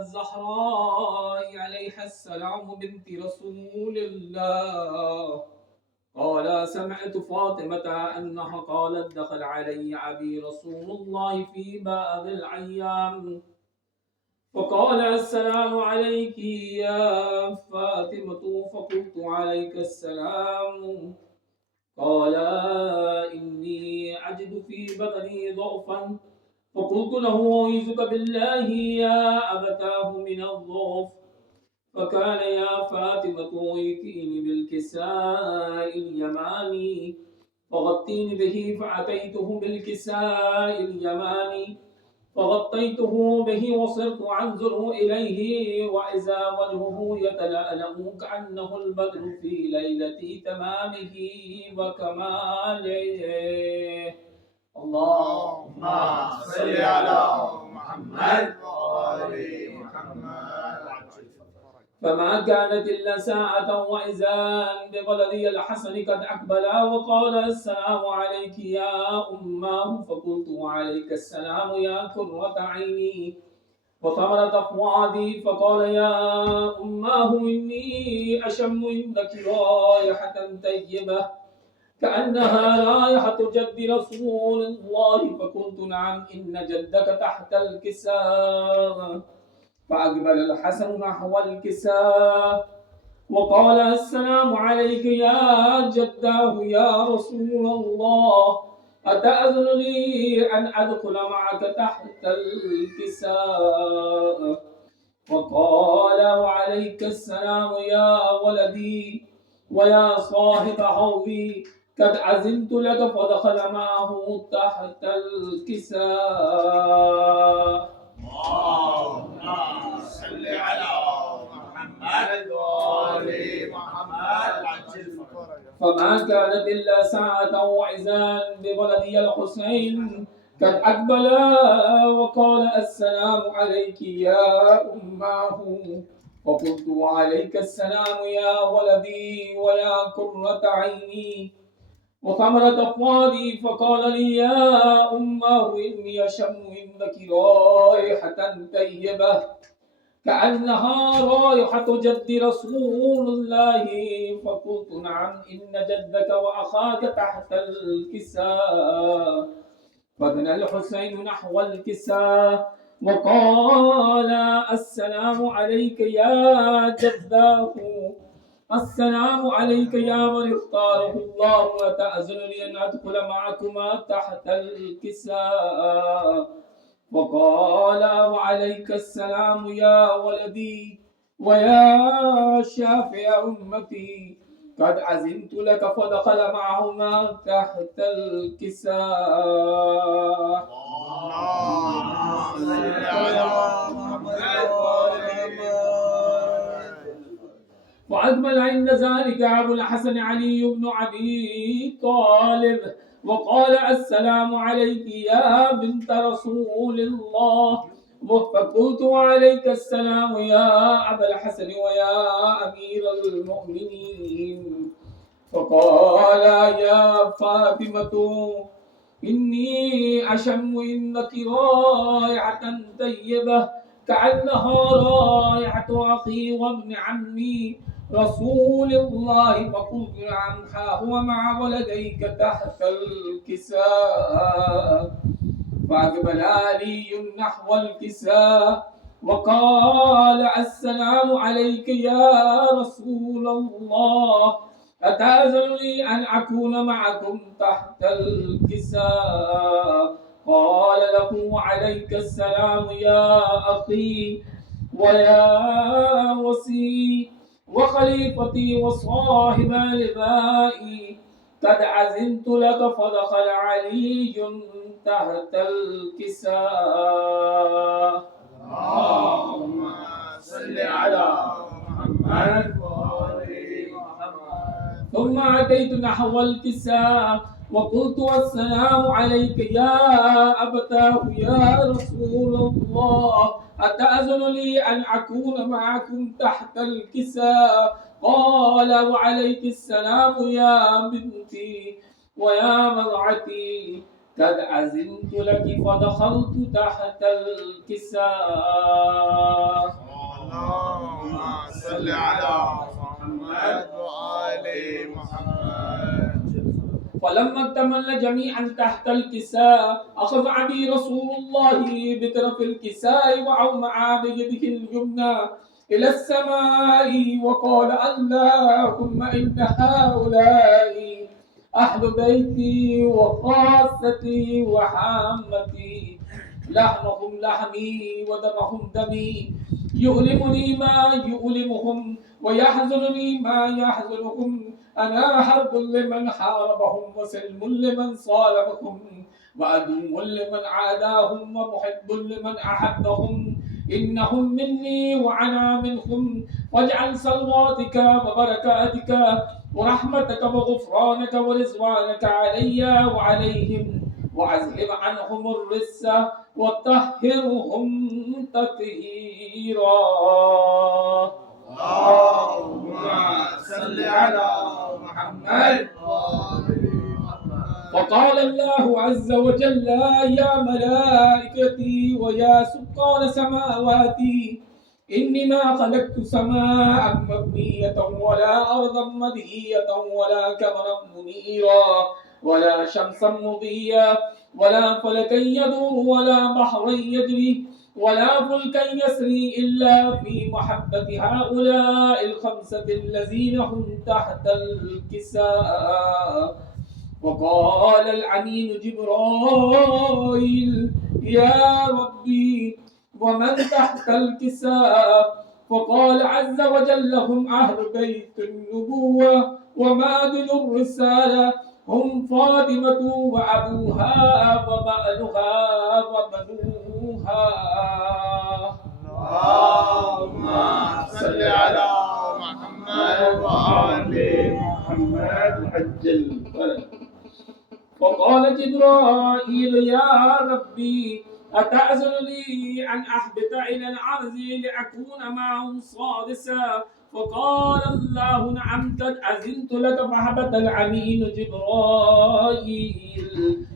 الزهراء عليها السلام بنت رسول الله قال سمعت فاطمة أنها قالت دخل علي أبي رسول الله في بعض الأيام فقال السلام عليك يا فاطمة فقلت عليك السلام قال إني أجد في بدني ضعفا فقلت له أعيذك بالله يا أبتاه من الضعف فكان يا فاطمة ائتيني بالكساء اليماني فغطيني به فأتيته بالكساء اليماني فغطيته به وصرت أنظر إليه وإذا وجهه يتلألأ كأنه البدر في ليلة تمامه وكماله. اللهم صل على محمد وآل محمد. فما كانت إلا ساعة وإذا بولدي الحسن قد أقبل وقال السلام عليك يا أماه فقلت وعليك السلام يا قرة عيني وثمرة فؤادي فقال يا أماه إني أشم عندك رائحة طيبة كأنها رائحة جد رسول الله فقلت نعم إن جدك تحت الكساء فأقبل الحسن نحو الكساء وقال السلام عليك يا جداه يا رسول الله أتأذن لي أن أدخل معك تحت الكساء وقال وعليك السلام يا ولدي ويا صاحب حوضي قد أذنت لك فدخل معه تحت الكساء. اللهم صل على محمد وآل محمد. فما كانت إلا ساعة وإذا بولدي الحسين قد أقبل وقال السلام عليك يا أماه فقلت وعليك السلام يا ولدي ويا قرة عيني وثمرة فؤادي فقال لي يا أماه إني أشم عندك رائحة طيبة كأنها رائحة جد رسول الله فقلت نعم إن جدك وأخاك تحت الكساء فدنا الحسين نحو الكساء وقال السلام عليك يا جداه السلام عليك يا من اختاره الله أتأذن لي أن أدخل معكما تحت الكساء وقال وعليك السلام يا ولدي ويا شافع أمتي قد عزمت لك فدخل معهما تحت الكساء. اللهم صل على محمد وآل محمد. وأكمل عند ذلك أبو الحسن علي بن أبي طالب وقال السلام عليك يا بنت رسول الله فقلت وعليك السلام يا أبا الحسن ويا أمير المؤمنين فقال يا فاطمة إني أشم عندك رائحة طيبة كأنها رائحة أخي وابن عمي رسول الله فقلت نعم ها هو مع ولديك تحت الكساء فأقبل علي نحو الكساء وقال السلام عليك يا رسول الله أتأذن لي أن أكون معكم تحت الكساء قال له وعليك السلام يا أخي ويا وصي وخليفتي وصاحب لبائي قد عزمت لك فدخل علي تحت الكساء. اللهم صل على محمد وآل محمد. ثم أتيت نحو الكساء وقلت السلام عليك يا أبتاه يا رسول الله أتأذن لي أن أكون معكم تحت الكساء قال وعليك السلام يا بنتي ويا مرعتي قد أذنت لك فدخلت تحت الكساء. فلما اكتملنا جميعا تحت الكساء أخذ أبي رسول الله بطرف الكساء وأومع بيده اليمنى إلى السماء وقال اللهم إن هؤلاء أهل بيتي وخاصتي وحامتي، لحمهم لحمي ودمهم دمي، يؤلمني ما يؤلمهم ويحزنني ما يحزنهم. أنا حرب لمن حاربهم وسلم لمن صالحهم وعدو لمن عاداهم ومحب لمن أحبهم. إنهم مني وأنا منهم، واجعل صلواتك وبركاتك ورحمتك وغفرانك ورضوانك علي وعليهم، وأذهب عنهم الرجس وطهرهم تطهيرا. اللهم صل على محمد. وقال الله عز وجل يا ملائكتي ويا سكان سماواتي إني ما خلقت سماء مبنية ولا أرضا مدهية ولا قمرا منيرا ولا شمسا مضيا ولا فلكا يدور ولا بحرا يجري ولا فلكا يسري إلا في محبة هؤلاء الخمسة الذين هم تحت الكساء. وقال الأمين جبرائيل يا ربي ومن تحت الكساء؟ فقال عز وجل هم أهل بيت النبوة ومعدن الرسالة، هم فاطمة وأبوها وبألها وبنوها. اللهم صل على محمد وآل محمد وعجل الفرج. وقال جبرائيل يا ربي أتأذن لي أن أهبط إلى الأرض لأكون معهم سادسا؟ فقال الله نعم قد أذنت لك. فهبط الأمين جبرائيل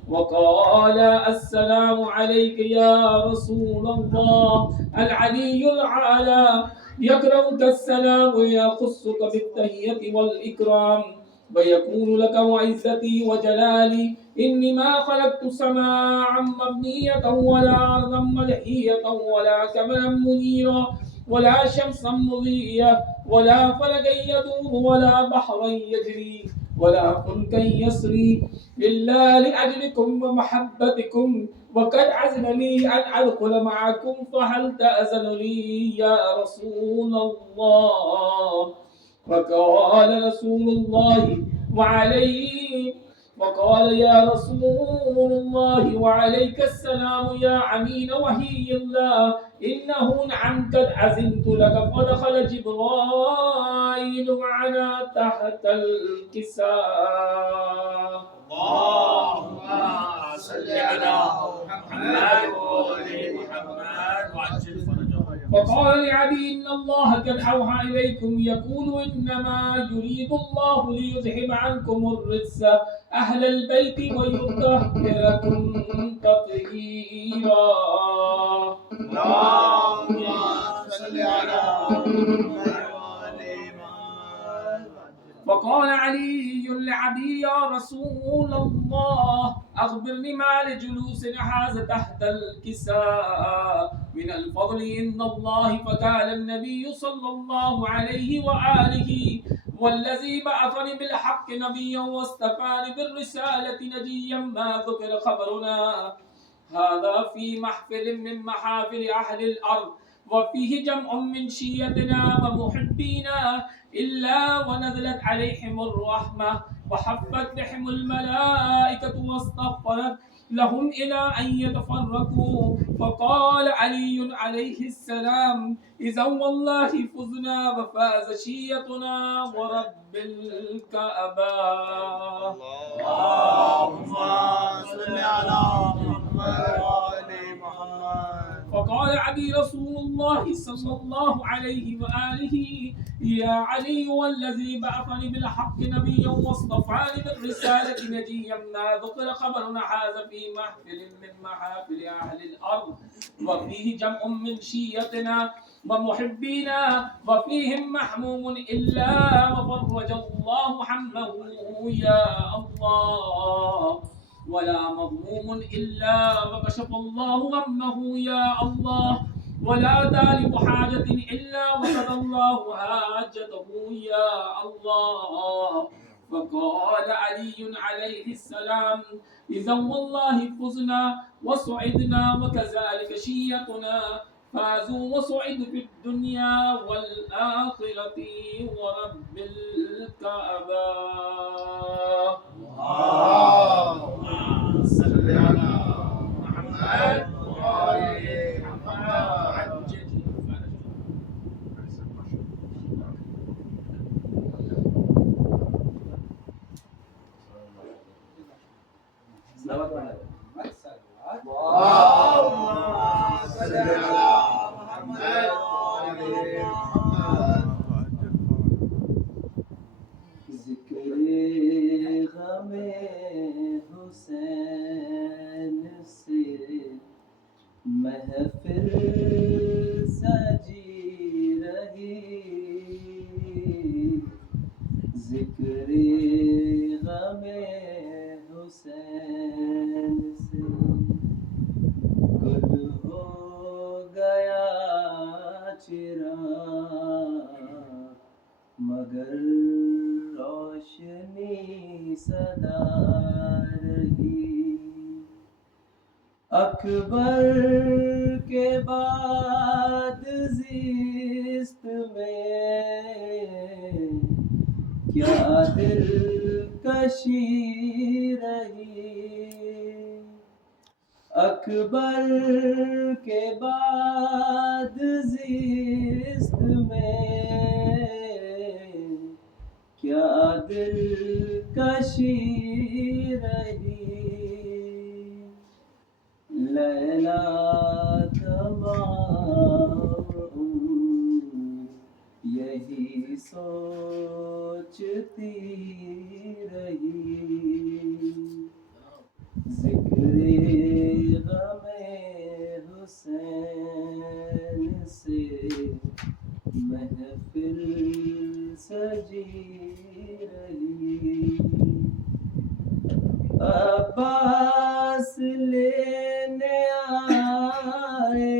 وقال السلام عليك يا رسول الله. العلي الأعلى يكرمك السلام ويخصك بالتحية والإكرام ويقول لك وعزتي وجلالي إني ما خلقت سماء مبنية ولا أرضا ملحية ولا قمرا منيرا ولا شمسا مضية ولا فلكا يدور ولا بحرا يجري ولا فلكا يسري إلا لأجلكم ومحبتكم، وقد أذن لي أن أدخل معكم فهل تأذن لي يا رسول الله؟ فقال رسول الله وقال يا رسول الله وعليك السلام يا أمين وحي الله إنه نعم قد أذنت لك. فدخل جبرائيل معنا تحت الكساء. اللهم صل على محمد وآل محمد وعجل فرجه. فقال لعلي إن الله قد أوحى إليكم يقول إنما يريد الله ليذهب عنكم الرجس أهل البيت ويطهركم تطهيرا. اللهم صل على محمد وآل محمد. فقال علي لعلي يا رسول الله أخبرني ما لجلوس هذا تحت الكساء من الفضل عند الله. فقال النبي صلى الله عليه وآله والذي بعثني بالحق نبيا واصطفاني بالرسالة نجيا ما ذكر خبرنا هذا في محفل من محافل أهل الأرض وفيه جمع من شيتنا ومحبينا إلا ونزلت عليهم الرحمة وحفت بهم الملائكة واستغفرت لهم إلى أن يتفرقوا. فقال علي عليه السلام إذا والله فزنا وفاز شيتنا ورب الكعبة. اللهم صل على محمد وآل محمد. فقال علي رسول الله صلى الله عليه وآله يا علي والذي بعثني بالحق نبيا واصطفاني بالرسالة نجيا ما ذكر خبر هذا في محفل من محافل أهل الأرض وفيه جمع من شيعتنا ومحبينا وفيهم محموم إلا وفرج الله همه يا الله ولا مظلوم إلا وكشف الله غمه يا الله ولا طالب حاجة إلا وقضى الله حاجته يا الله. فقال علي عليه السلام إذا والله فزنا وسعدنا وكذلك شيعتنا فازوا وسعدوا في الدنيا والآخرة ورب الكعبة. اللهم صل على محمد وآل محمد. عجل الفرج. اللهم صل على محمد وآل محمد. ذکر غم حسین سے محفل سجی رہی، ذکر غم حسین سے گل ہو گیا چراغ مگر روشنی سدا رہی، اکبر کے بعد زیست میں کیا دلکشی رہی، اکبر کے بعد زیست میں کیا دلکشی رہی، لیلا تمام عمر یہی سوچتی رہی، ذکر غم حسین سے محفل سجی رہی، عباس لینے آئے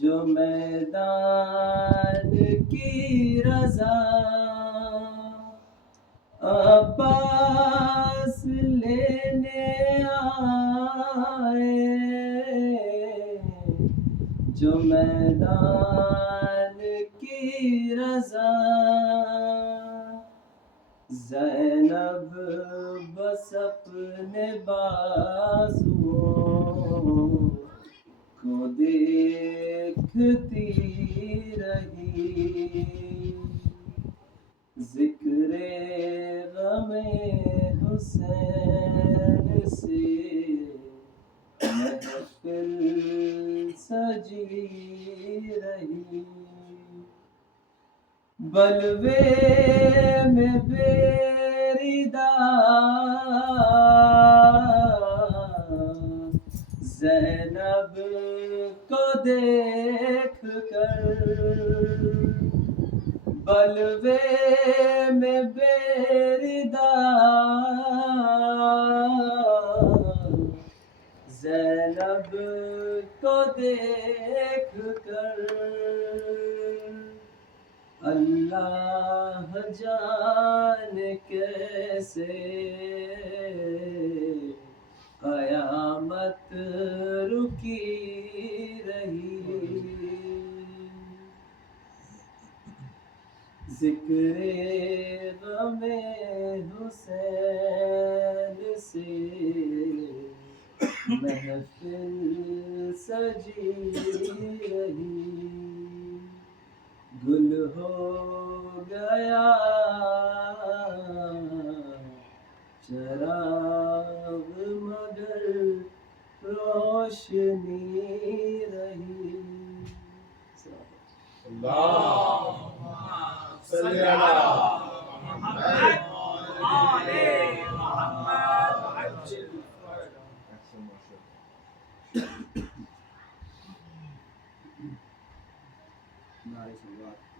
جو میدان کی رضا، عباس لینے آئے جو میدان کی رضا، زینب بس اپنے بازوؤں کو دیکھتی رہی، ذکر غم حسین سے محفل سجی رہی، بلوے میں بیریدار زینب کو دیکھ کر، بلوے میں بیریدار زینب کو دیکھ کر، اللہ جانے کیسے قیامت رکی رہی، ذکر غم حسین سے محفل سجی رہی، گل ہو گیا چراغ مگر روشنی روشنی رہی. اللهم صل على محمد وآل محمد وعجل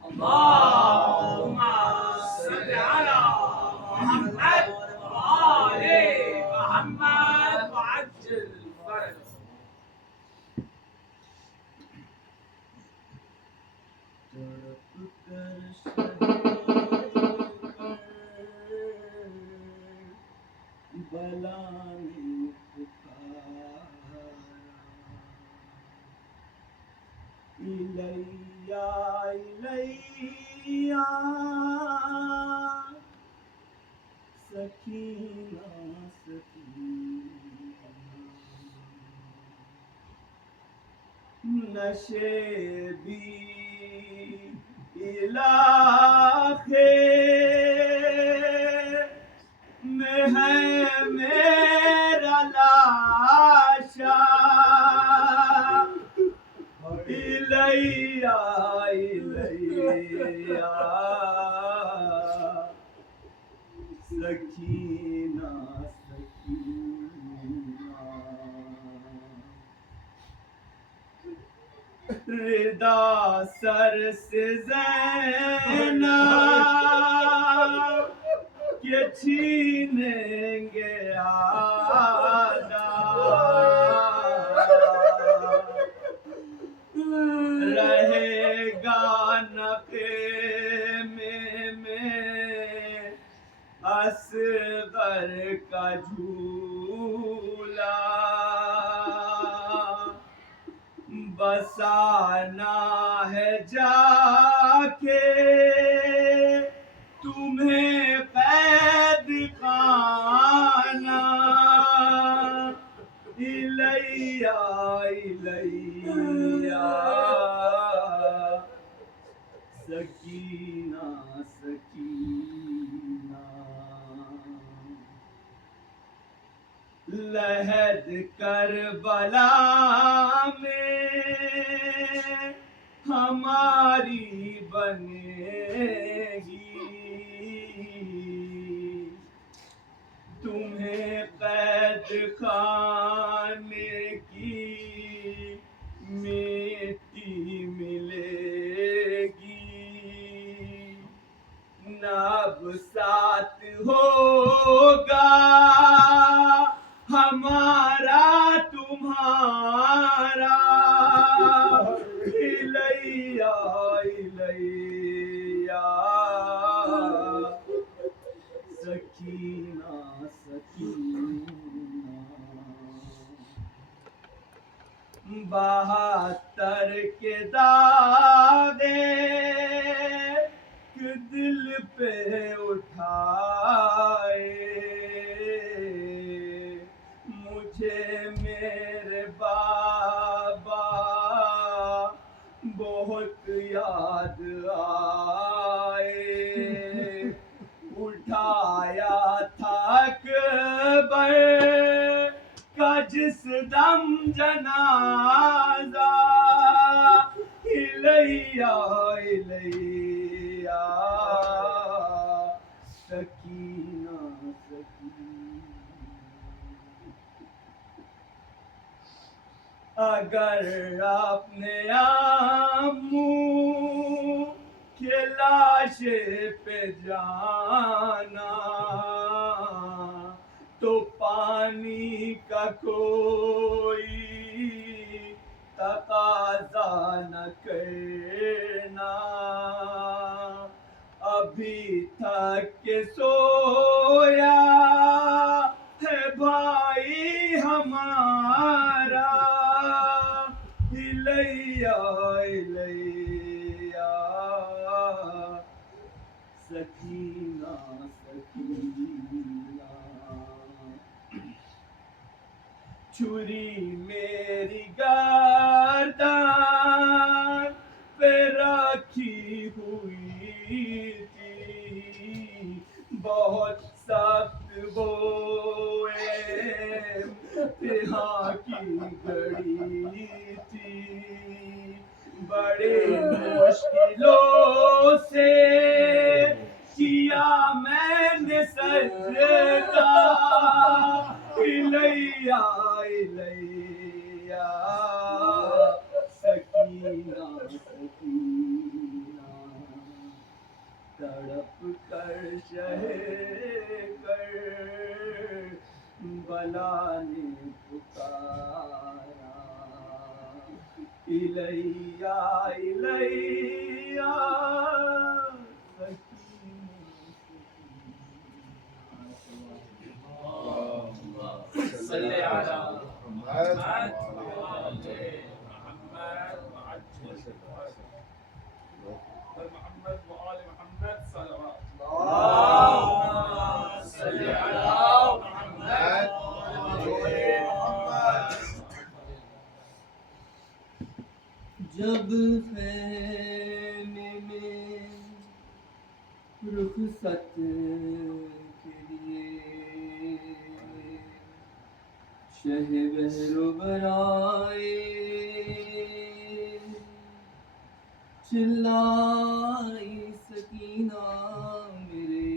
اللهم صل على محمد وآل محمد وعجل فرجه. تڑپ کر شہر بلا نے پکارا. الیہ الیہ سکینہ سکینہ نشیبی علاقے میں ہے میرا لاشا. الیہ الیہ سکینہ سکینہ ردا سر سے زینب کہ چھینیں گے رہے گا نقے میں اصغر کا جھولا. بسانا ہے جا کے تمہیں قید خانہ. الیہ الیہ سکینہ سکینہ لہد کربلا میں ہماری بنے گی. تمہیں قید خانے کی مٹی ملے گی. نب ساتھ ہوگا ہمارا تمہارا. الیہ الیہ سکینہ سکینہ 72 کے داغے کہ دل پہ اٹھائے. مجھے میرے بابا بہت یاد آئے. اٹھایا تھا اکبر کا جس دم جنازہ. الیہ الیہ سکینہ سکینہ اگر اپنے آموں کے لاشے پہ جانا تو پانی کا کوئی تقاضا نہ کرنا. ابھی تھک کے سویا ہے بھائی ہمارا. الیہ الیہ سکینہ سکینہ چھری میری گردن پہ رکھی ہوئی تھی. بہت سخت وہ امتحان کی گھڑی بڑے مشکلوں سے کیا میں نے سجدہ الیہ الیہ سکینہ سکینہ تڑپ کر شہ کر بلا نے پکارا الیہ الیہ صلی علی محمد وآل محمد وعجل محمد وآل محمد صلوات اللهم صل على محمد وآل محمد. جب خیمے میں رخصت کے لیے شہ بہر و برائے چلائی سکینہ میرے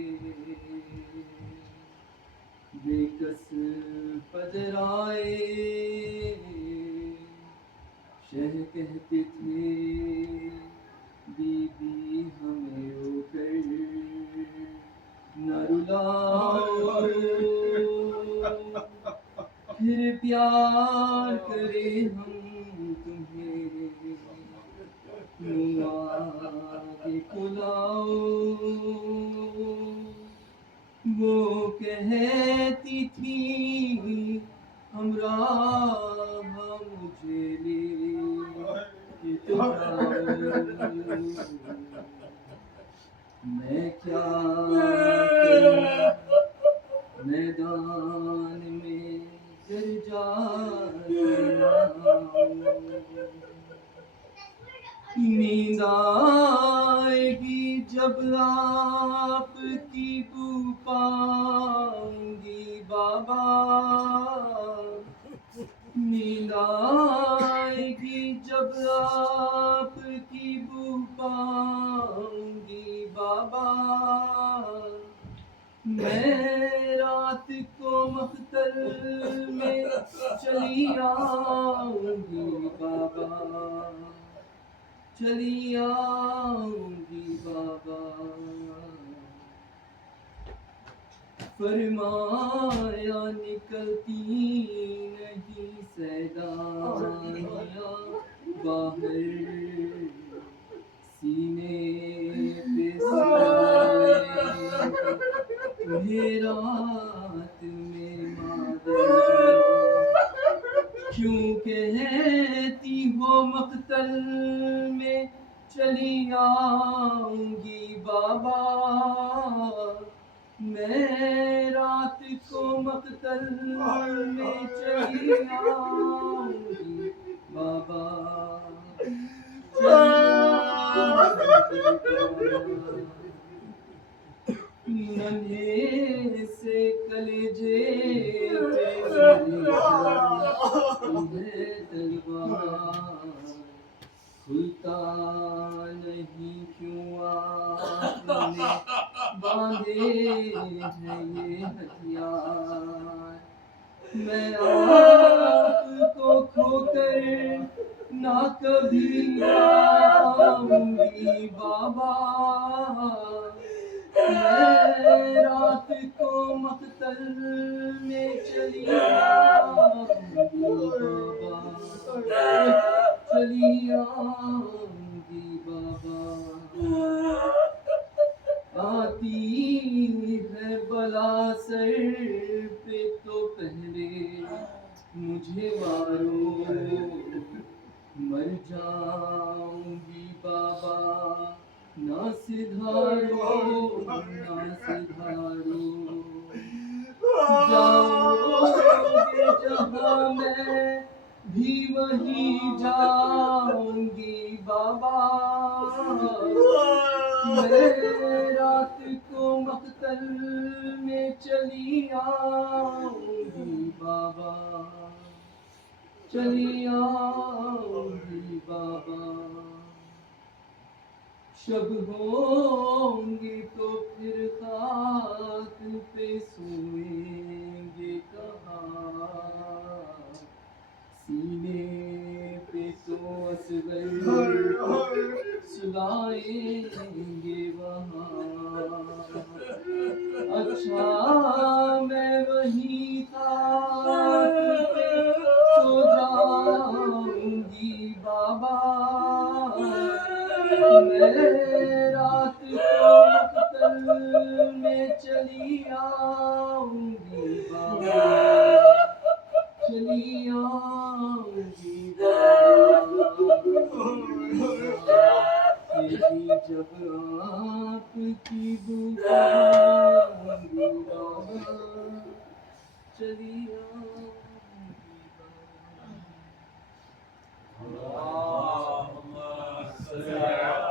بے کس پدرائے شہ کہتے تھے بی بی ہمیں رو کر نہ رلاؤ پھر پیار کرے ہم تمہیں منہ آگے کھلاؤ وہ کہتی تھی ہمراہ مجھے لے کے تو جاؤ میں کیا کروں میدان میں گر جانا نیند آئے گی جب آپ کی بو پاؤں گی بابا نیند آئے گی جب آپ کی بو پاؤں گی بابا میں رات کو مختل میں چلی آؤں گی بابا چلی آؤں گی بابا فرمایا نکلتی نہیں سیدانیاں باہر سینے پہ سائے تمہیں رات میں مادر کیوں کہتی ہو مقتل میں چلی آؤں گی بابا میں رات کو مقتل میں چلی آؤں گی بابا ننھے سے کلیجے پہ میرے تلوار کھلتا نہیں کیوں آپ نے باندھے ہیں یہ ہتھیار میں آپ کو کھو کر نہ کبھی آؤں گی بابا میں رات کو مقتل میں چلی آؤں گی بابا چلی آؤں گی بابا آتی ہے بلا سر پہ تو پہلے مجھے مارو مر جاؤں گی بابا نہ سدھارو نہ سدھارو جاؤ گے جہاں میں بھی وہیں جاؤں گی بابا میں رات کو مقتل میں چلی آؤں گی بابا چلی آؤں گی بابا شب ہوں گی تو پھر خاک پہ سوئیں گے کہاں سینے پہ تو اصغر سلائیں گے وہاں اچھا میں وہیں خاک پہ سو جاؤں گی بابا میں رات کو مقتل میں چلی آؤں گی بابا چلی آؤں گی تیری جب آپ کی دکان گی بابا چلی آؤں گی اللهم صل على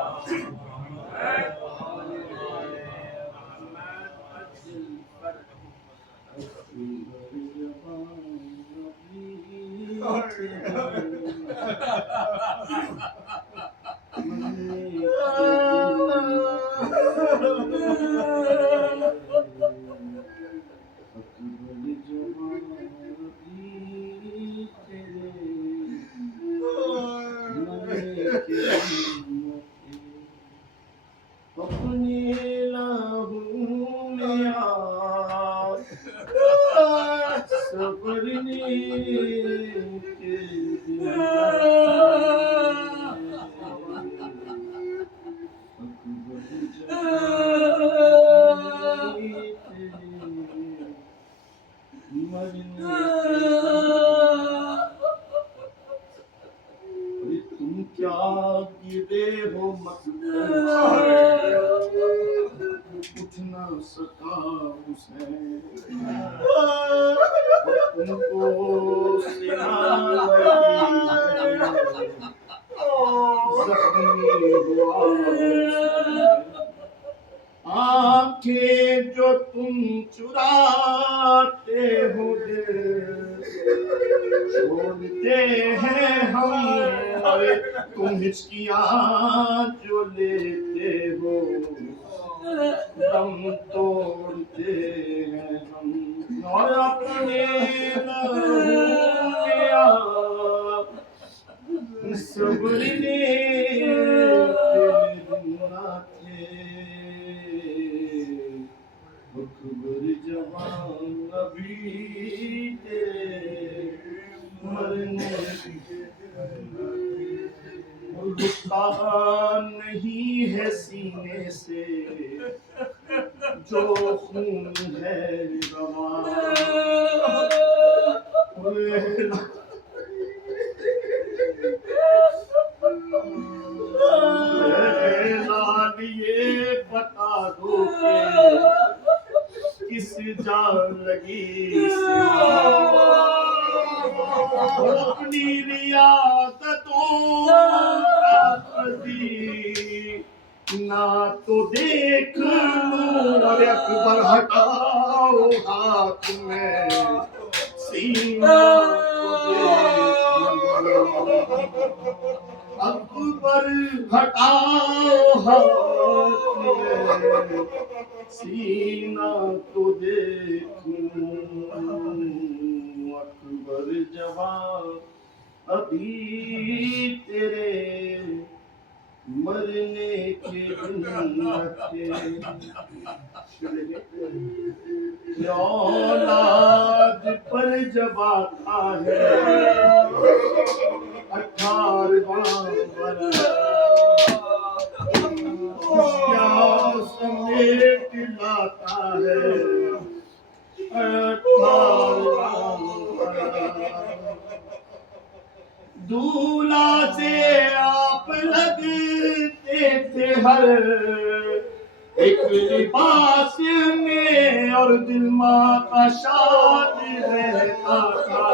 اپنے لہو میں آپ سبرنے کے تم کیا گرے ہو مقتل اٹھ نہ سکا حسین تم کو سنا لگی زخمی ہوا حسین آنکھیں جو تم چراتے ہو دل چھوڑتے ہیں ہم اور تم ہچکیاں جو لیتے ہو دم توڑتے ہیں ہم اور اپنے لہو میں آپ سبرنے کے دن نہ تھے اکبر جوان ابھی تیرے مرنے رکا نہیں ہے سینے سے جو خون ہے رواں لال یہ بتا دو کہ کس جان لگی اپنی ریاضتوں کا قدی نہ تو دیکھ لوں اور اکبر ہٹاؤ ہاتھ میں سینہ اکبر ہٹاؤ ہاتھ میں سینہ تو دیکھ لوں اکبر جوان ابھی تیرے مرنے کے دن نہ تھے اولاد پر جب آتا ہے 18واں برس کیا سمیٹ لاتا ہے 18واں دولہا سے آپ لگتے تھے ہر ایک لباس میں اور دل ماں کا شاد رہتا تھا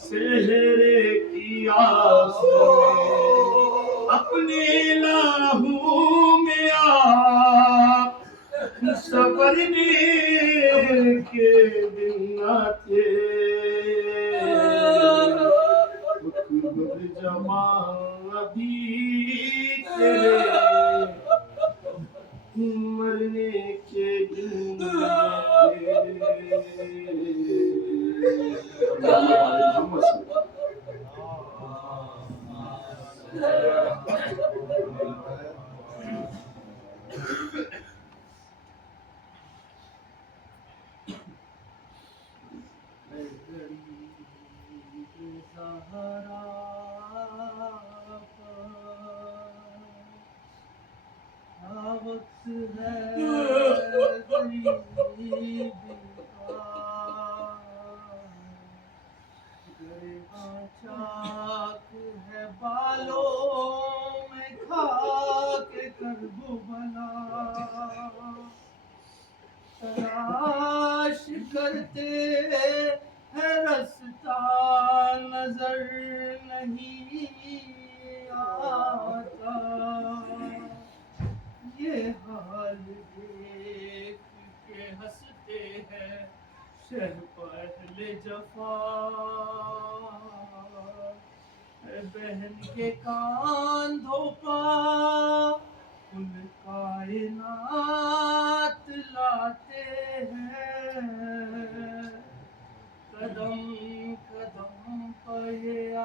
سہرے کی آس میں اپنے لہو میں آپ سبرنے کے دن نہ تھے اکبر جوان ابھی تیرے وقت ہے غریبی کا گرہاں چاک ہے بالوں میں خاک کرب بلا تلاش کرتے ہیں رستہ نظر نہیں آتا یہ حال دیکھ کے ہنستے ہیں شہ پہل جفا اے بہن کے کاندھوں پا کل کائنات لاتے ہیں قدم قدم پر یہ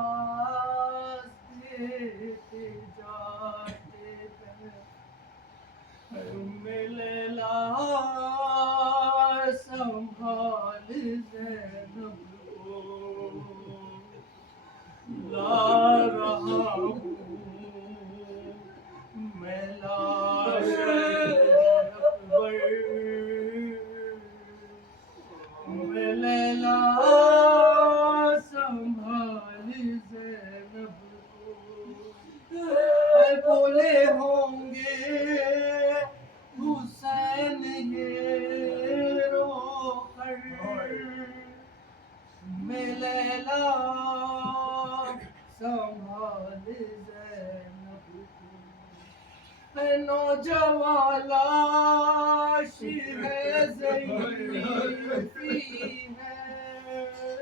آواز دیتے جاتے ہیں اے ام لیلا سنبھال زینب کو لا رہا ہوں میں لاش اکبر میں لیلا سنبھال زینب کو اے بولے ہوں گے حسین یہ رو کر میں لیلا سنبھال زینب کو اے نوجوان لاش ہے ضعیفی ہے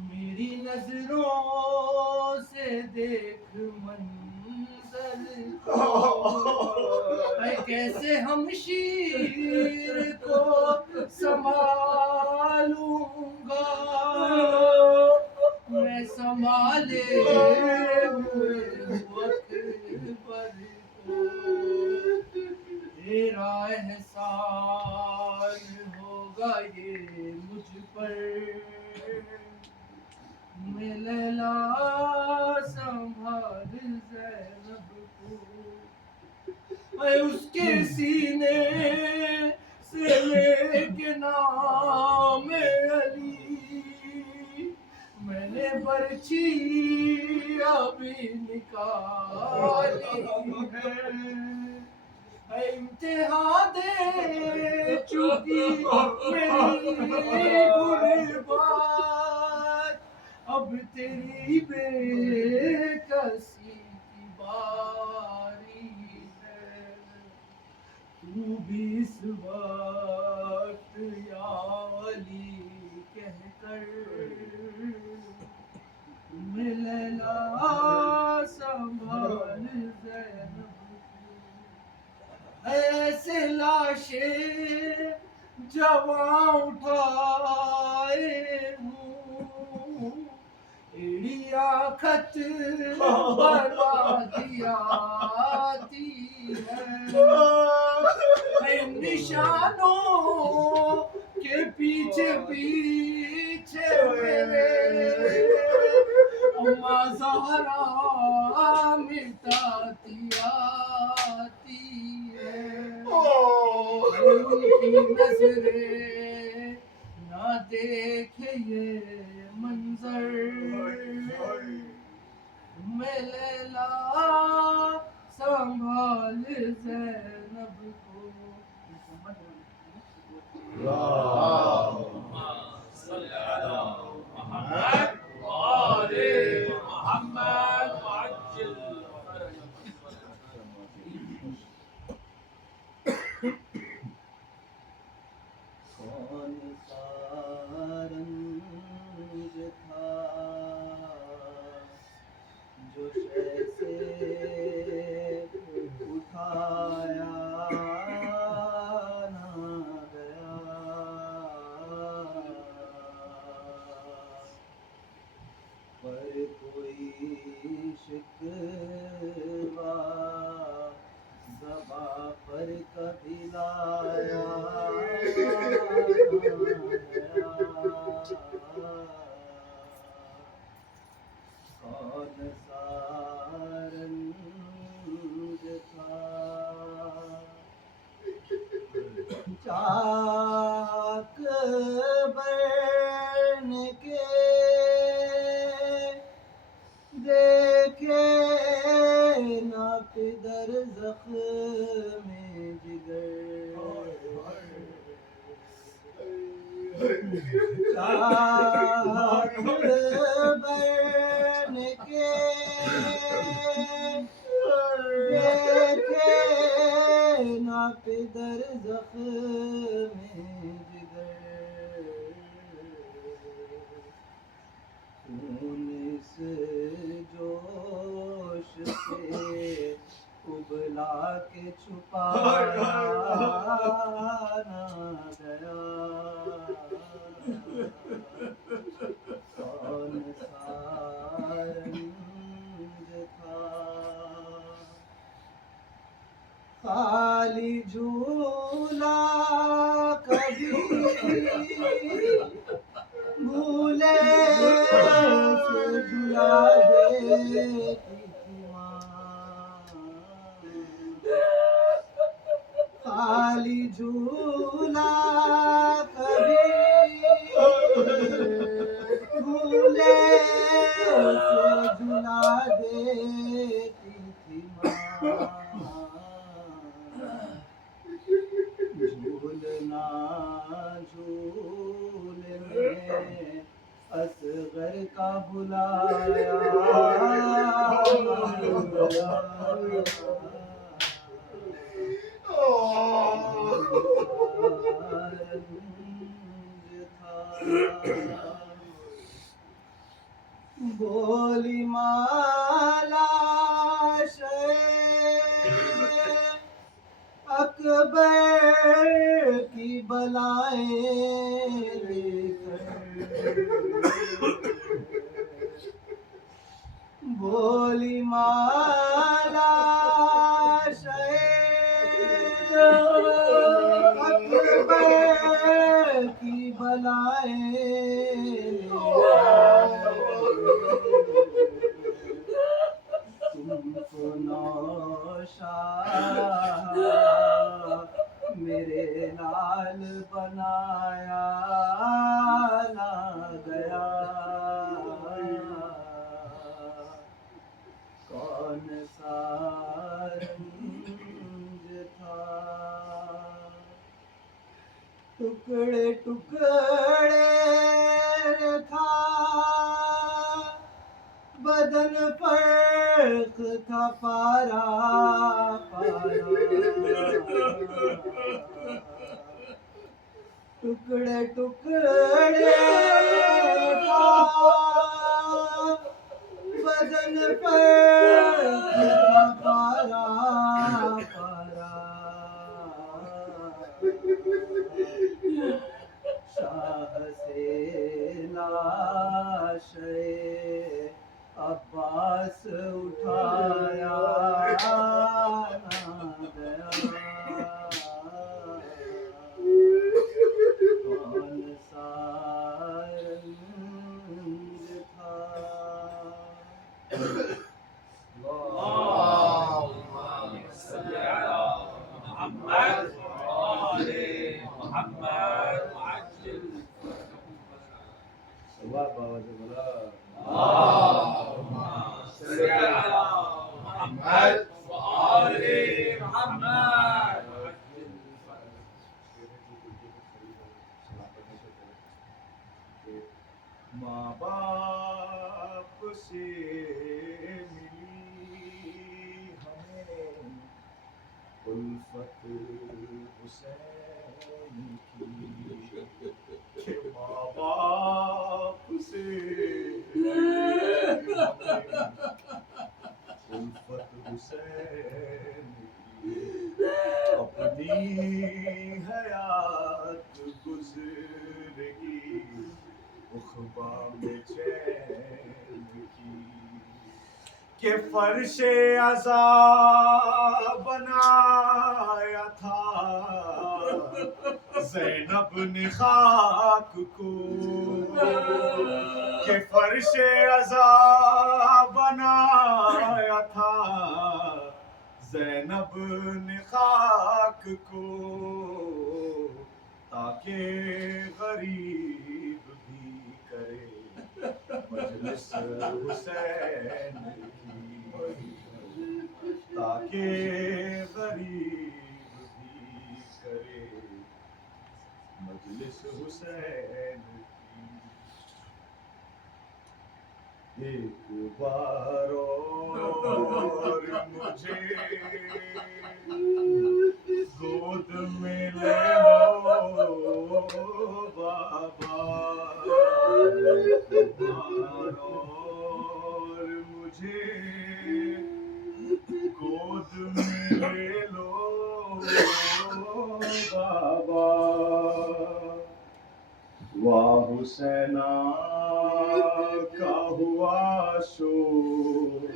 میری نظروں سے دیکھ منظر کو اے کیسے ہم شیر کو سنبھالوں گا میں سنبھالے ہوئے اکبر کو تیرا احسان ہوگا یہ مجھ پر میں لیلا سنبھال زینب کو اے اس کے سینے سے لے کے نام علی میں نے برچھی ابھی نکالی ہے اے امتحان دے چکی میری غربت اب تیری بے کسی کی باری ہے تو بھی اس وقت یا علی کہہ کر میں لیلا سنبھال زینب کو ایسے لاشیں جواں اٹھائے ہوں ایڑیاں خط بربادی آتی ہے ان نشانوں کے پیچھے پیچھے میرے اماں زہرا مٹاتی آتی ہے ان کی نظریں نہ دیکھے یہ منظر میں لیلا سنبھال زینب کو اللهم صل على محمد وآل محمد وعجل کون سا رنج تھا جو شے سے اٹھایا نہ گیا پر کوئی سارنج تھا چاک بن کے دیکھے نہ پدر زخم جگر چاک بن کے دیکھے نہ پدر زخم جگر خون اس جوش سے ابلا کے چھپایا نہ گیا کون سا رنج تھا خالی جھولا کبھی بھولے سے جھلا دیتی تھی ماں خالی جھولا کبھی بھولے سے جھلا دیتی تھی ماں جھولنا جھولنے اصغر کا بلایا بولی مالا اکبر کی بلائیں لے کر بولی مالا اکبر کی بلائیں لے تم کو نوشاہ میرے لال بنایا نہ گیا کون سا رنج تھا ٹکڑے ٹکڑے تھا بدن فرق تھا پارا پارا ٹکڑے ٹکڑے تھا بدن فرق تھا پارا پارا شاہ سے لاش عباس اٹھایا نہ گیا کون سا رنج تھا اللهم صل على محمد وآل محمد وعجل اللهم صل على محمد وآل محمد وعجل ماں باپ سے الفت حسین کی ماں باپ سے الفت حسین کی اپنی حیات گزرگی اخبا میں چین کی کہ فرش عزا بنایا تھا زینب نے خاک کو کہ فرش عزا بنایا تھا، زینب نے خاک کو تاکہ غریب بھی کرے مجلس حسین کی، تاکہ غریب بھی کرے مجلس حسین کی۔ ایک بار اور مجھے گود میں لے لو بابا، ایک بار اور مجھے گود میں لے لو بابا، واہ حسینہ کا ہوا شور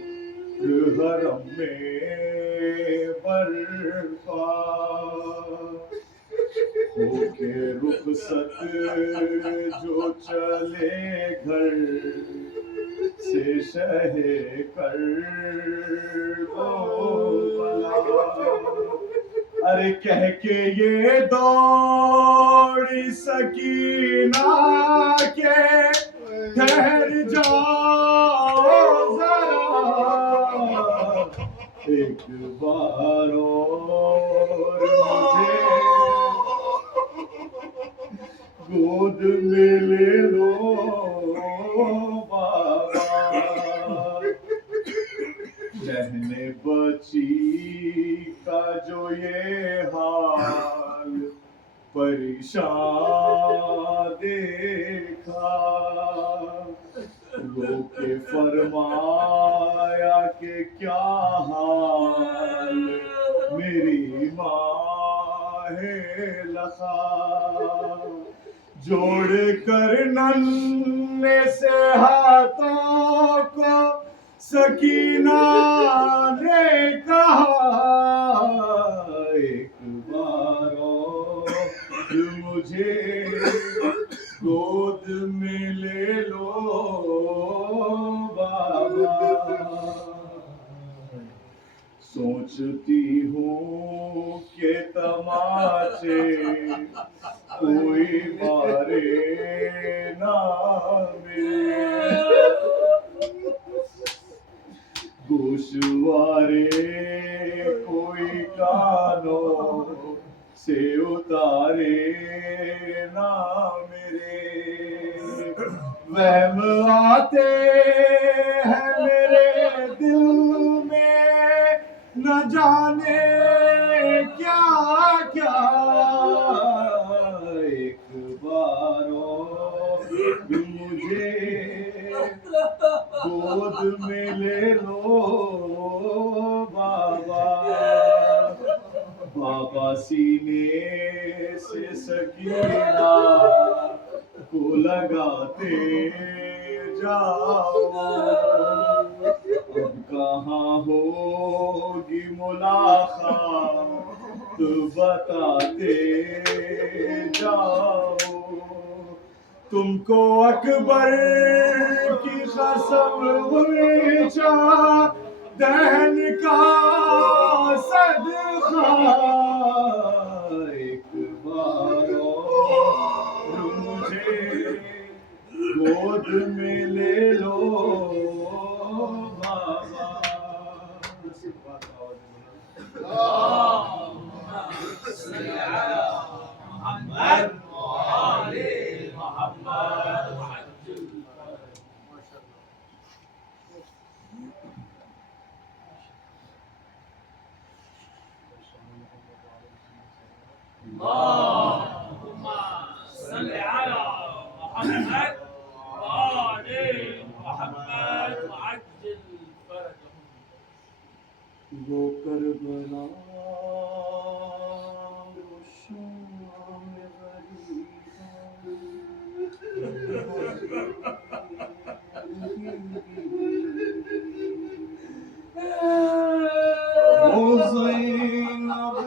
حرم میں برپا، ہو کے رخصت جو چلے گھر سے شہ کربلا، ارے کہہ کے یہ دوڑی سکینہ کے ٹھہر جاؤ ذرا، ایک بار اور مجھے گود میں لے لو بابا، بہن بچی کا جو یہ حال پریشان دیکھا، رو کے فرمایا کہ کیا حال میری ماں ہے لخا، جوڑ کر ننھے سے ہاتھوں کو سکینہ نے کہا، ایک بار اور مجھے گود میں لے لو بابا، سوچتی ہوں کہ تماچے کوئی مارے نہ میرے، گوشوارے کوئی کانوں سے اتارے نہ میرے، وہم آتے ہیں میرے دل میں نہ جانے کیا کیا، ایک بار اور مجھے گود میں لے لو بابا، بابا سینے سے سکینہ کو لگاتے جاؤ، اب کہاں ہوگی ملاقات بتاتے جاؤ، تم کو اکبر کی قسم اونچا دہن کا صدقہ، ایک بار اور مجھے گود میں لے لو بابا، صل على محمد وآل محمد وعجل اللهم صل على محمد وآل محمد وعجل فرجهم، وہ کربلا وہ شام غریب، وہ زینب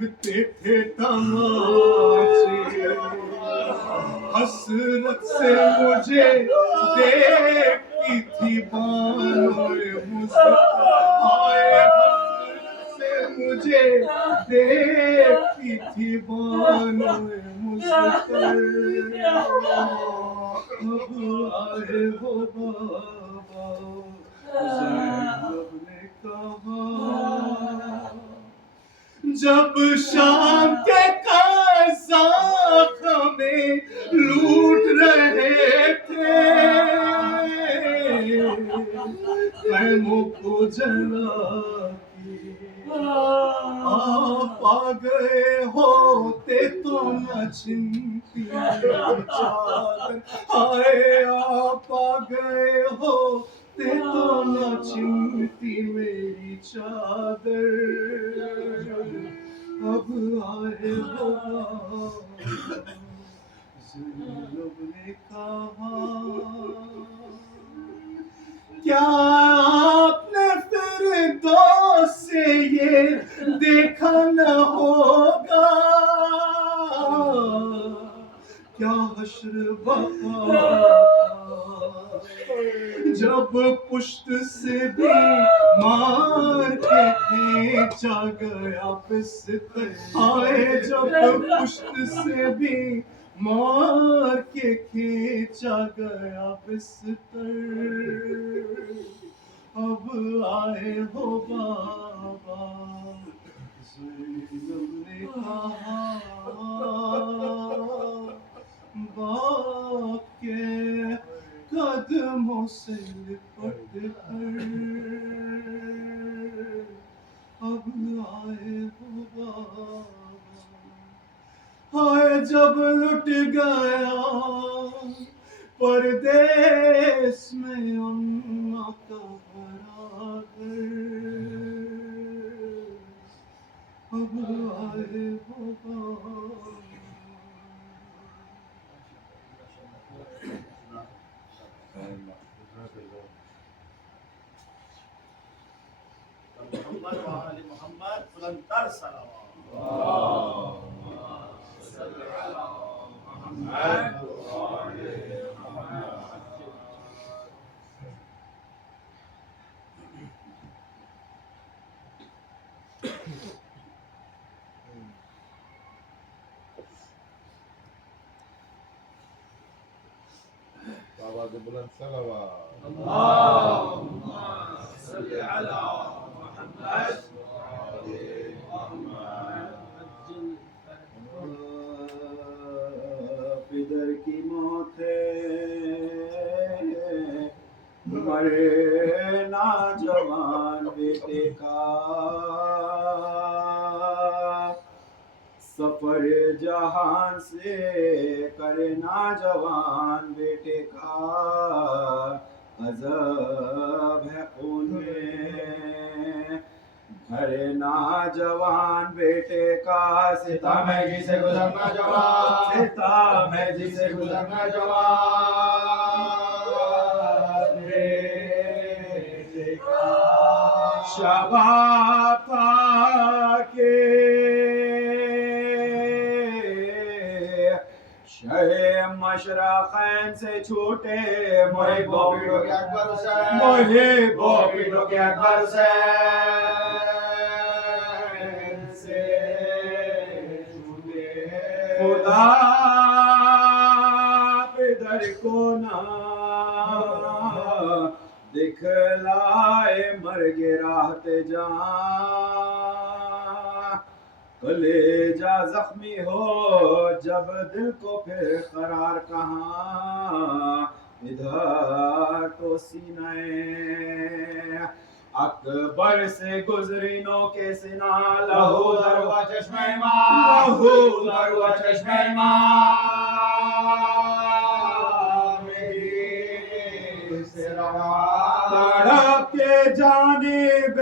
لگتے تھے تماچے حسرت سے مجھے دیکھتی تھی بانوئے مصطفی حسرت سے مجھے دیکھتی تھی بانوئے مصطفی اب آئے وہ بابا زینب نے کہا جب شام کے قزاق ہمیں لوٹ رہے تھے خیموں کو جلا کے آپ آ گئے ہوتے تو نہ چھنتی میری چادر ہائے آپ آ گئے ہوتے تو نہ چھنتی میری چادر اب آئے ہو زینب نے کہا کیا آپ نے پھر دوست سے یہ دیکھا نہ ہوگا کیا حشر بقا جب پشت سے بھی مار کے کھینچا گیا بستر آئے جب پشت سے بھی مار کے کھینچا گیا بستر اب آئے ہو بابا زینب نے کہا باپ کے قدموں سے لپٹ کر اب آئے ہو بابا ہائے جب لٹ گیا پردیس میں اماں کا برادر اب آئے ہو بابا محمد و آل محمد بلندتر صلوات بابا کے بلند صلوات اللهم صل على محمد پدر کی موت ہے مرے نوجوان بیٹے کا سفر جہان سے کرے نوجوان بیٹے کا عذاب ہے خون میں گھر نوجوان بیٹے کا ستم ہے جسے گزرنا جوان ستم ہے جسے گزرنا جوان بیٹے کا شباب تھا کہ شہ مشرقین سے چھوٹے محبو پیڑو کے اکبر حسین محبو پیڑو کے اکبر حسین سے چھوٹے خدا پدر کو نہ دکھلائے مرگ راحت جان کلیجہ زخمی ہو جب دل کو پھر قرار کہاں ادھر تو سینہ اکبر سے گزری نو کے سنا لہو در و چشمہ ماں لہو در و چشمہ ماں میری سے رواں تڑپ کے جانب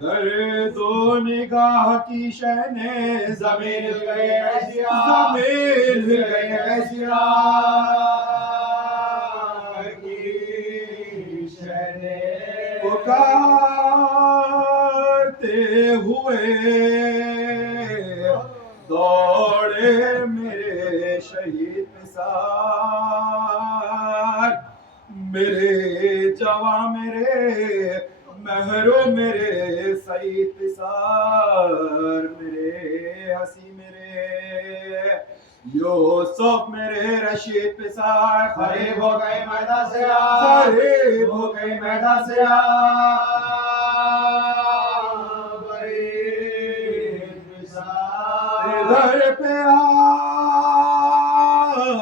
درد و نگاہ کی شہن زمین ہل گئے زمین ہل گئے کی شہن پکار کرتے ہوئے دوڑے میرے شہید نثار، میرے جواں میرے مہرو میرے سعید نثار، میرے ہنسی میرے یوسف میرے رشید نثار، قریب ہو گئے میدان سے قریب ہو گئی میدان سے ادھر پہ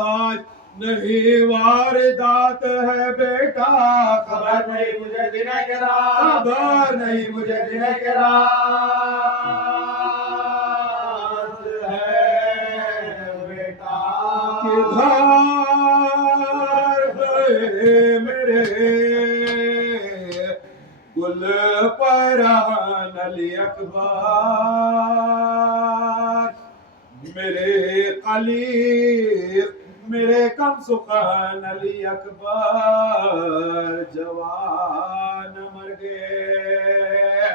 آج نہیں واردات ہے بیٹا، خبر نہیں مجھے دن کے رات، خبر نہیں مجھے دن کے رات ہے بیٹا، کدھر گئے میرے گل پرہان علی اکبر، میرے خلیق میرے کم سخن علی اکبر، جوان مر گئے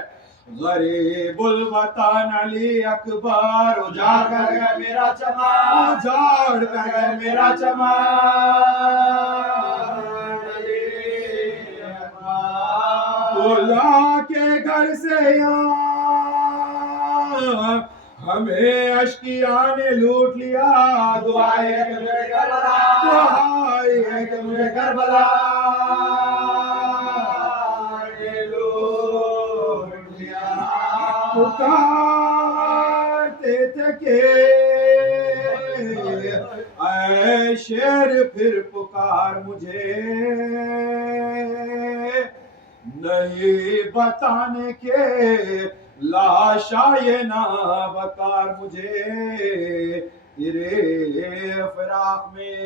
غریب الوطن علی اکبر، اجاڑ کر گئے میرا چمن، اجاڑ کر گئے میرا چمن علی اکبر، بلا کے گھر سے یہاں ہمیں اشکیاں نے لوٹ لیا، دعائیں ہے کہ مجھے کربلا، دعائیں ہے کہ مجھے کربلا نے لوٹ لیا، پکارتے تھے کہ اے شیر پھر پکار مجھے، نہیں بتانے کے لاشا یہ نہ بکار مجھے، تیرے فراق میں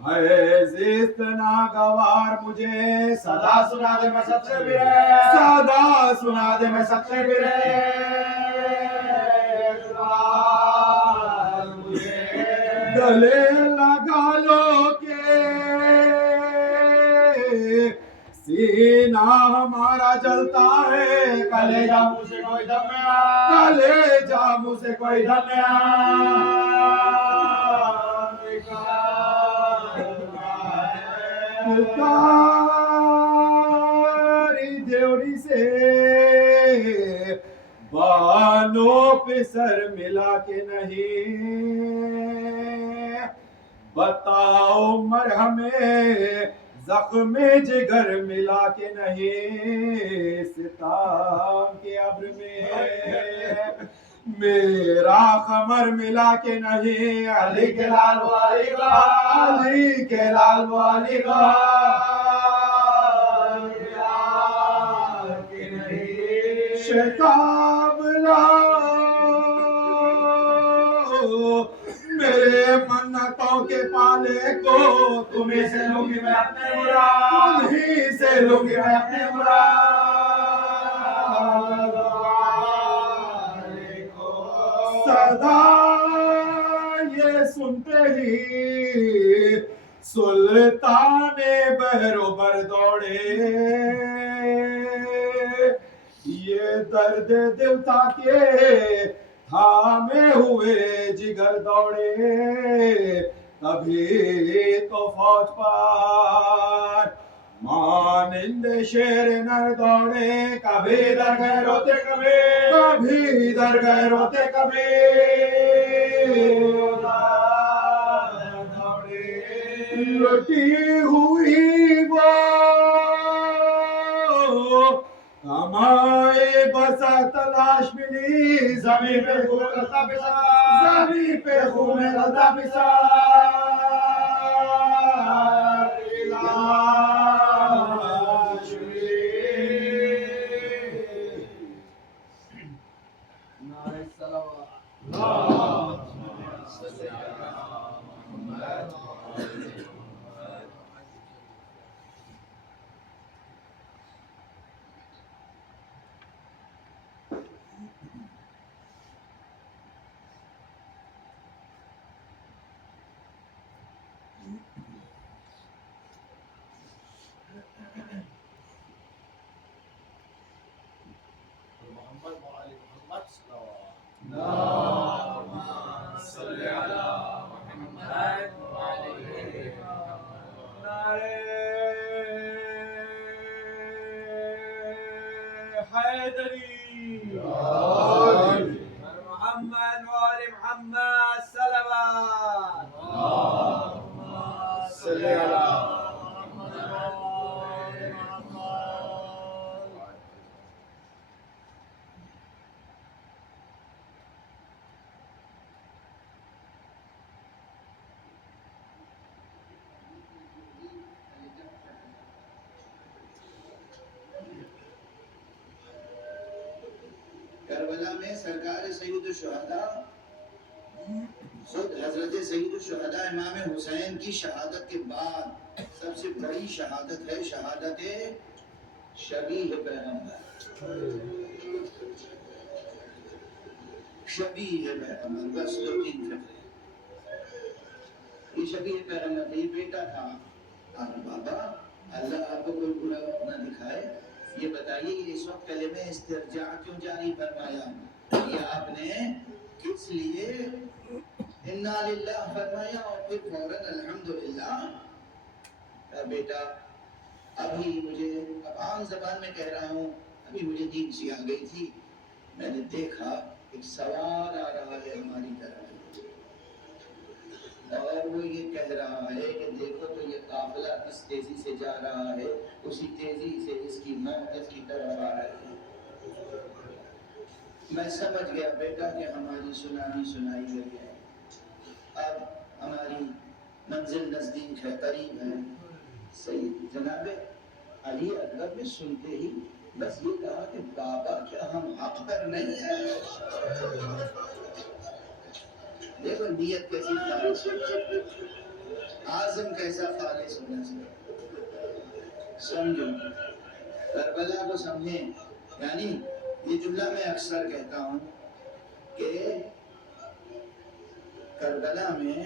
ہے زیست ناگوار مجھے، صدا سنا دے میں سب سے برے، صدا سنا دے میں سب سے برے، گلے لگا لو کہ سینہ ہمارا جلتا ہے، کلیجہ منہ سے کوئی دم میں آ، کلیجہ منہ سے کوئی دم میں آ، پکاری دیوڑی سے بانوں پہ سر ملا کے نہیں، بتاؤ مرہم زخم جگر ملا کے نہیں، ستام کے ابر میں میرا خمر ملا کے نہیں، علی کے لال والی کا، علی کے لال والی کا شتاب لاؤ میرے منتوں کے پالے کو، تمہیں سے لوں گی میں اپنے برا، تمہیں سے لوں گی میں اپنے برا، صدا یہ سنتے ہی سلطان بحر و بر دوڑے، یہ درد دل تھا کہ تھامے ہوئے جگر دوڑے، تبھی تو فوج پر مانند شیر نر دوڑے، کبھی در گئے روتے کبھی در گئے روتے کبھی لٹی ہوئی وہ ہمارے بسا تلاش ملی، زمین پہ خون غلطہ پسا، زمین پہ خون غلطہ پسا، لاش ملی۔ نعرہ صلوات، حیدری آمین. محمد وآل محمد صلوات. صلی اللہ. کربلا میں سرکار سید الشہداء خود حضرت سید الشہداء امام حسین کی شہادت کے بعد سب سے بڑی شہادت ہے شہادت شبیہ پیغمبر. شبیہ پیغمبر بس 2-3 فکرے. یہ شبیہ پیغمبر تھا، یہ بیٹا تھا. آپ بابا اللہ آپ کو کوئی برا وقت نہ دکھائے، یہ بتائیے کہ اس وقت کلمہ استرجاع کیوں جاری فرمایا؟ یہ آپ نے کس لیے انا للہ فرمایا اور پھر فوراً الحمدللہ؟ بیٹا ابھی مجھے اب عام زبان میں کہہ رہا ہوں، ابھی مجھے نیند سی آ گئی تھی، میں نے دیکھا ایک سوار آ رہا ہے ہماری طرف اور وہ یہ کہہ رہا ہے کہ دیکھو تو یہ قافلہ کس تیزی سے جا رہا ہے، اسی تیزی سے اس کی موت اس کی طرف آ رہی ہے. میں سمجھ گیا بیٹا کہ ہماری سنائی گئی ہے، اب ہماری منزل نزدیک ہے، قریب ہے. سید جناب علی اکبر نے سنتے ہی بس یہ کہا کہ بابا کیا ہم حق پر نہیں ہیں؟ دیکھو نیت کیسی خالص، عازم کیسا خالص ہونا چاہیے. سمجھو کربلا کو سمجھیں. یعنی یہ جملہ میں اکثر کہتا ہوں کہ کربلا میں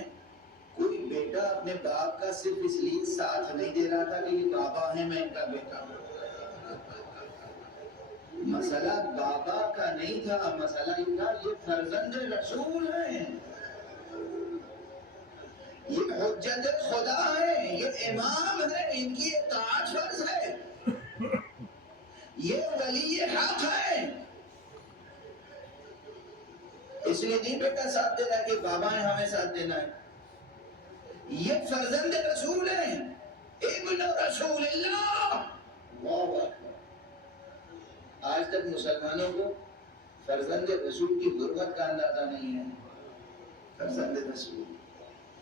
کوئی بیٹا اپنے باپ کا صرف اس لیے ساتھ نہیں دے رہا تھا کہ یہ بابا ہیں میں ان کا بیٹا ہوں. مسئلہ بابا کا نہیں تھا، مسئلہ یہ تھا یہ فرزند رسول ہیں، یہ حجت خدا ہے، یہ امام ہے، ان کی اطاعت فرض ہے، یہ ولی حق ہے. اس لیے نہیں بیٹا ساتھ دے رہا کہ بابا ہیں ہمیں ساتھ دینا ہے. یہ فرزند رسول ہیں، ابن رسول اللہ. اللہ اکبر. آج تک مسلمانوں کو فرزند رسول کی غربت کا اندازہ نہیں ہے. فرزند رسول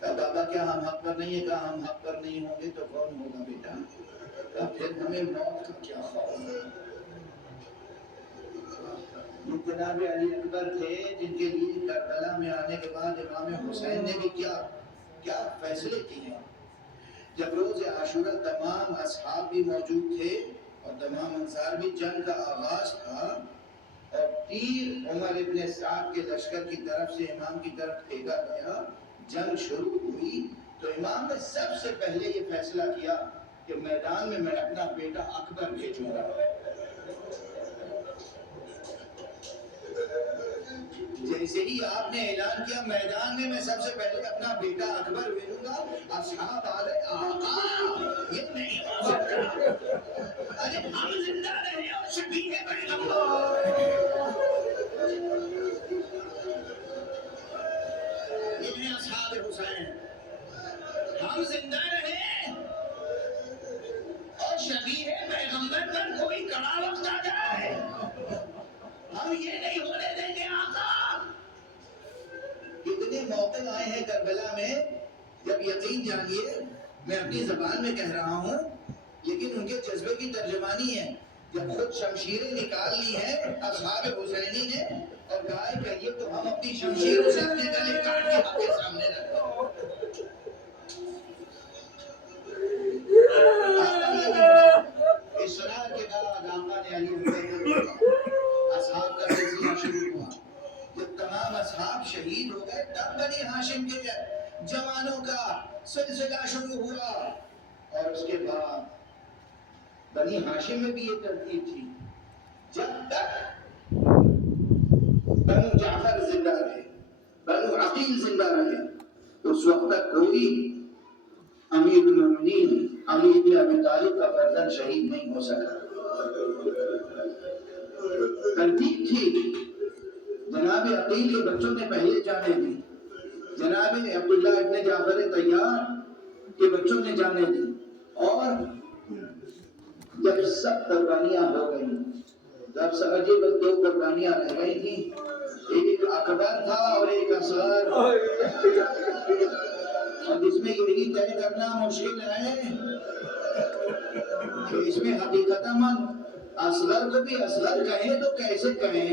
کہا بابا کیا ہم حق پر نہیں ہے؟ کہا ہم حق پر نہیں ہوں گے تو کون ہوگا بیٹا؟ کہا پھر ہمیں موت کا کیا خوف ہے؟ یہ جناب علی اکبر تھے جن کے لیے کربلا میں آنے کے بعد امام حسین نے بھی کیا فیصلے کیے. جب روز عاشورہ تمام اصحاب بھی موجود تھے اور تمام انصار بھی، جنگ کا آغاز تھا اور تیر عمر ابن سعد کے لشکر کی طرف سے امام کی طرف پھینکا گیا، جنگ شروع ہوئی تو امام نے سب سے پہلے یہ فیصلہ کیا کہ میدان میں اپنا بیٹا اکبر بھیجوں گا. جیسے ہی آپ نے اعلان کیا میدان میں سب سے پہلے اپنا بیٹا اکبر بھیجوں گا، اصحاب آگے آقا یہ نہیں ہو سکتا، ارے ہم زندہ رہے اور شبیہ پیغمبر. یہ ہیں اصحاب حسین، ہم زندہ رہے اور شبیہ پیغمبر پر کوئی کڑا وقت آ جائے ہم یہ نہیں ہونے دیں گے. آقا کتنے موقع آئے ہیں کربلا میں جب یقین جانیے میں اپنی زبان میں کہہ رہا ہوں لیکن ان کے جذبے کی ترجمانی ہے، جب خود شمشیریں نکال لی ہیں اصحاب حسینی نے اور کہا ہے کہیے تو ہم اپنی شمشیروں سے اپنے گلے کاٹ کے آپ کے سامنے رکھتے ہیں. اسرار کے بعد آقا نے علی اصحاب کا سلسلہ شروع ہوا. جب تمام اصحاب شہید ہو گئے تب بنی ہاشم کے جوانوں کا سلسلہ شروع ہوا اور اس کے بعد بنی ہاشم میں بھی یہ ترتیب تھی جب تک بنو جعفر زندہ رہے، بنو عقیل زندہ رہے، اس وقت تک کوئی امیر المومنین علی بن ابی طالب کا فرزند شہید نہیں ہو سکا. ترتیب تھی. جناب عقیل کے بچوں نے پہلے جانے دی, جناب عبداللہ ابن جعفر طیار کے بچوں نے جانے دی, اور جب سب قربانیاں ہو گئیں, جب سمجھے بس 2 قربانیاں رہ گئی تھیں, ایک اکبر تھا اور ایک اصغر, اور جس میں یہی طے کرنا مشکل ہے کہ اس میں حقیقتاً اصغر کو بھی اصغر کہیں تو کیسے کہیں.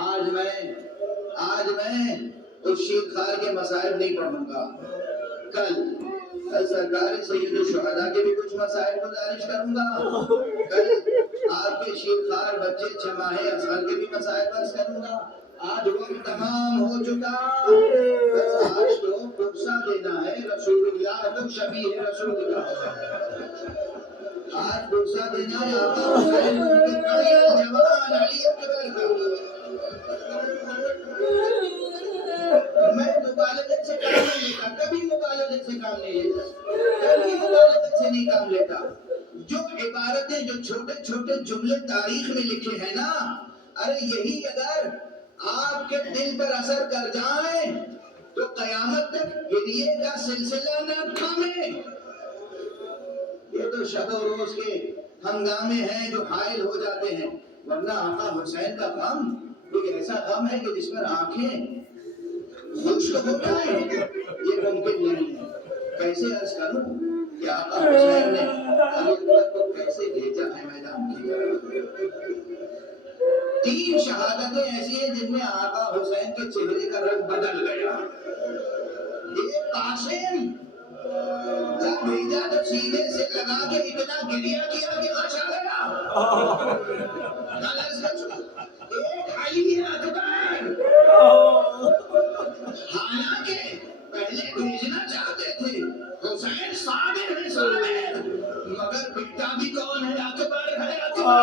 آج میں اس شیرخوار کے مسائل نہیں پڑھوں گا. کل سرکار سید الشہداء کے بھی کچھ مسائل گزارش کروں گا. کل آپ کے شیرخوار بچے چھماہے اصغر کے بھی مسائل بحث کروں گا. آج وقت تمام ہو چکا, بس آج تو فرصہ دینا ہے رسول اللہ کو, شبیہ رسول اللہ. آج فرصہ دینا ہے آقا حسین کے کڑیاں جوان علی اکبر کو. میں مبالغت سے کام نہیں لیتا, کبھی مبالغت سے کام نہیں لیتا, کبھی مبالغت سے نہیں کام لیتا. جو عبارتیں, جو چھوٹے چھوٹے جملے تاریخ میں لکھے ہیں نا, ارے یہی اگر آپ کے دل پر اثر کر جائیں تو قیامت تک ہدیے کا سلسلہ نہ تھامے. یہ تو شب و روز کے ہنگامے ہیں جو حائل ہو جاتے ہیں, ورنہ آقا حسین کا غم کوئی ایسا غم ہے کہ جس پر آنکھیں خشک ہو جائیں, یہ ممکن نہیں ہے. کیسے عرض کروں کہ آقا حسین نے علی اکبر کو کیسے بھیجا ہے میدان کی طرف. 3 شہادتیں ایسی ہیں جن میں آقا حسین کے چہرے کا رنگ بدل گیا. ایک قاسم جب بھیجا تو سینے سے لگا کے اتنا گریہ کیا کہ غش آ گیا. ایک علی اکبر حالانکہ پہلے بھیجنا چاہتے تھے, حسین صابر ہے صابر, مگر بیٹا بھی کون ہے, اکبر ہے اکبر.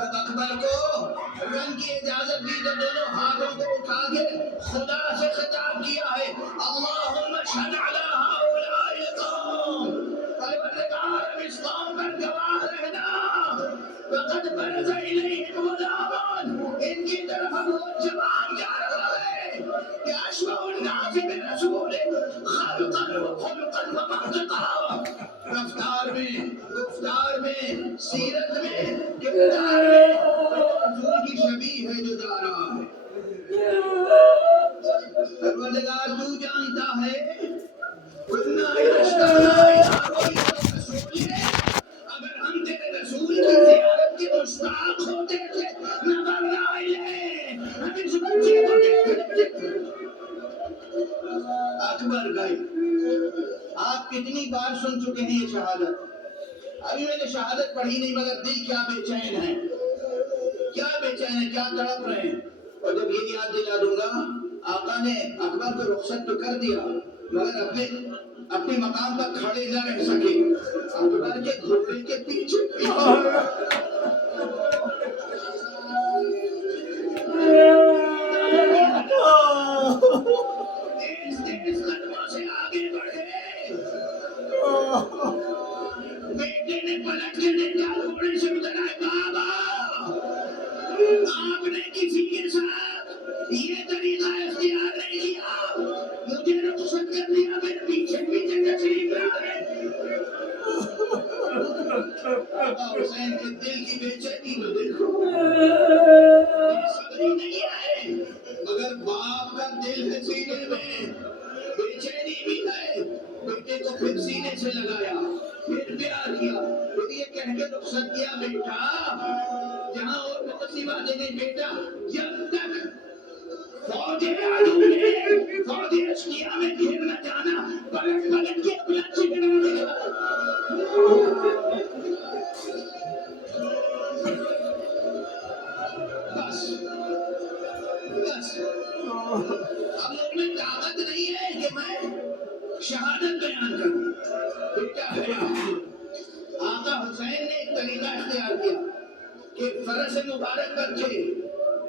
جب اکبر کو رنگ کی اجازت دی تو دونوں ہاتھوں کو اٹھا کے خدا سے خطاب کیا ہے, اللہم اشہد علی ہؤلاء القوم, پروردگار اب اس قوم پر گواہ رہنا, فقد برز الیہم غلام, ان کی طرف اب وہ جوان جا رہا ہے کہ اشبہ الناس برسول خلقا و خلقا و منطقا, رفتار میں, گفتار میں, سیرت میں, کردار میں حضور کی شبیہ ہے جو جا رہا ہے. پروردگار تو جانتا ہے اگر ہم تیرے رسول کی زیارت کے مشتاق ہوتے تھے نظرنا الیہ, ہم اس بچے کو دیکھ لیتے تھے. اکبر گئے. آپ کتنی بار سن چکے ہیں یہ شہادت, ابھی میں نے شہادت پڑھی نہیں مگر دل کیا بے چین ہے, کیا بے چین ہے, کیا تڑپ رہے ہیں. اور جب یہ یاد دلا دوں گا, آقا نے اکبر کو رخصت تو کر دیا مگر اپنے مقام پر کھڑے نہ رہ سکے, اکبر کے گھوڑے کے پیچھے تیز قدموں سے آگے بڑھے. بیٹے نے پلٹ کے دیکھا, گھوڑے سے اتر آئے, بابا آپ نے کسی کے ساتھ یہ طریقہ اختیار نہیں کیا, مجھے رخصت کر دیا, میرے پیچھے پیچھے تشریف لا گئے. حسین کے دل کی بے چینی تو دیکھو, صبری نہیں ہے مگر باپ کا دل ہے سینے میں, بے چینی بھی ہے. بیٹے کو پھر سینے سے لگایا, پھر پیار کیا, پھر یہ کہہ کے رخصت کیا, بیٹا جہاں اور بہت سی باتیں نہیں, بیٹا جب تک فوج عدو نے فوج اشقیاء میں گھر نہ جانا, پلٹ پلٹ کے اپنا چہرہ دکھا. بس اب مجھ میں طاقت نہیں ہے کہ میں شہادت بیان کروں. بیٹا گیا. آقا حسین نے ایک طریقہ اختیار کیا کہ فرس مبارک پر کے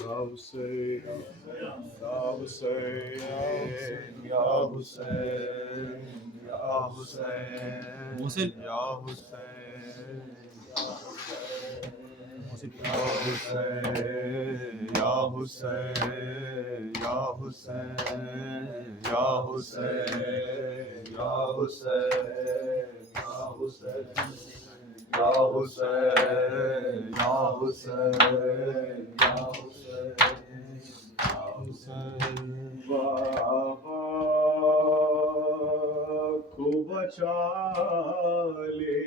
Ya Hussein, Ya Hussein, Ya Hussein, Ya Hussein, Ya Hussein, Ya Hussein, Ya Hussein, Ya Hussein, Ya Hussein, Ya Hussein, Ya Hussein. Ya Hussein, Ya Hussein, Ya Hussein, Ya Hussein. Baba ko bacha le